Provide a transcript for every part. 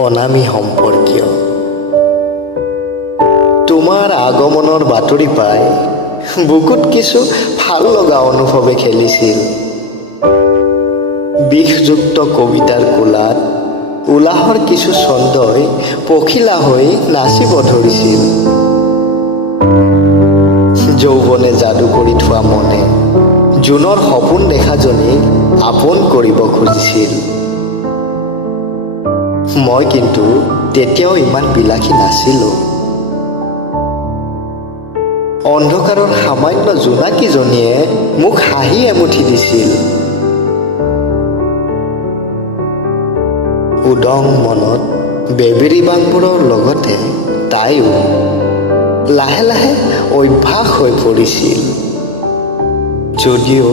অনামী সম্পৰ্কীয়। তোমাৰ আগমনৰ বাতৰি পাই বুকুত কিছু ভাল লগা অনুভৱে খেলিছিল। বিষযুক্ত কবিতাৰ কোলাত উলাহৰ কিছু ছন্দই পখিলা হৈ নাচিব ধৰিছিল। যৌৱনে যাদু কৰি থোৱা মনে জোনৰ সপোন দেখাজনীক আপোন কৰিব খুজিছিল। মই কিন্তু তেতিয়াও ইমান বিলাসী নাছিলোঁ। অন্ধকাৰৰ সামান্য জোনাকীজনীয়ে মোক হাঁহি এমুঠি দিছিল। উদং মনত বেবেৰী বাংবোৰৰ লগতে তাইও লাহে লাহে অভ্যাস হৈ পৰিছিল। যদিও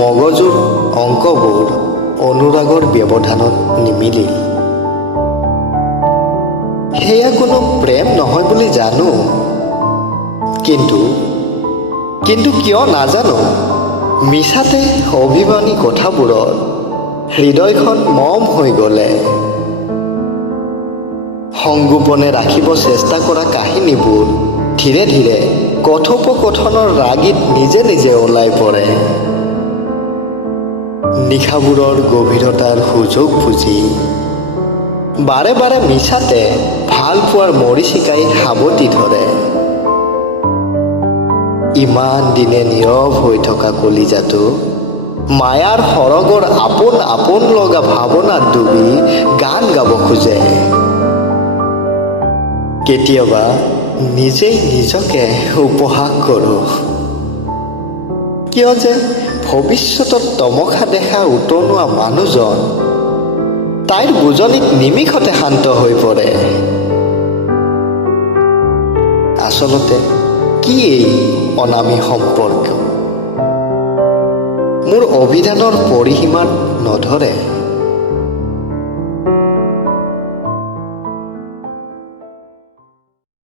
মগজুৰ অংকবোৰ অনুৰাগৰ ব্যৱধানত নিমিলিল। সেয়া কোনো প্ৰেম নহয় বুলি জানো, কিন্তু কিয় নাজানো, মিছাতে অভিমানী কথাবোৰত হৃদয়খন মম হৈ গ'লে। সংগোপনে ৰাখিব চেষ্টা কৰা কাহিনীবোৰ ধীৰে ধীৰে কথোপকথনৰ ৰাগীত নিজে নিজে ওলাই পৰে। নিশাবোৰৰ গভীৰতাৰ সুযোগ বুজি বাৰে বাৰে মিছাতে ভাল পোৱাৰ মৰিচিকাই সাৱটি ধৰে। ইমান দিনে নীৰৱ হৈ থকা কলিজাটো মায়াৰ সৰগৰ আপোন আপোন লগা ভাৱনাত ডুবি গান গাব খোজে। কেতিয়াবা নিজেই নিজকে উপহাস কৰোঁ, কিয় যে ভৱিষ্যতত তমসা দেখা উতনোৱা মানুহজন তাইৰ বুজনিত নিমিষতে শান্ত হৈ পৰে। আচলতে কি এই অনামী সম্পৰ্ক? মোৰ অভিধানৰ পৰিসীমাত নধৰে।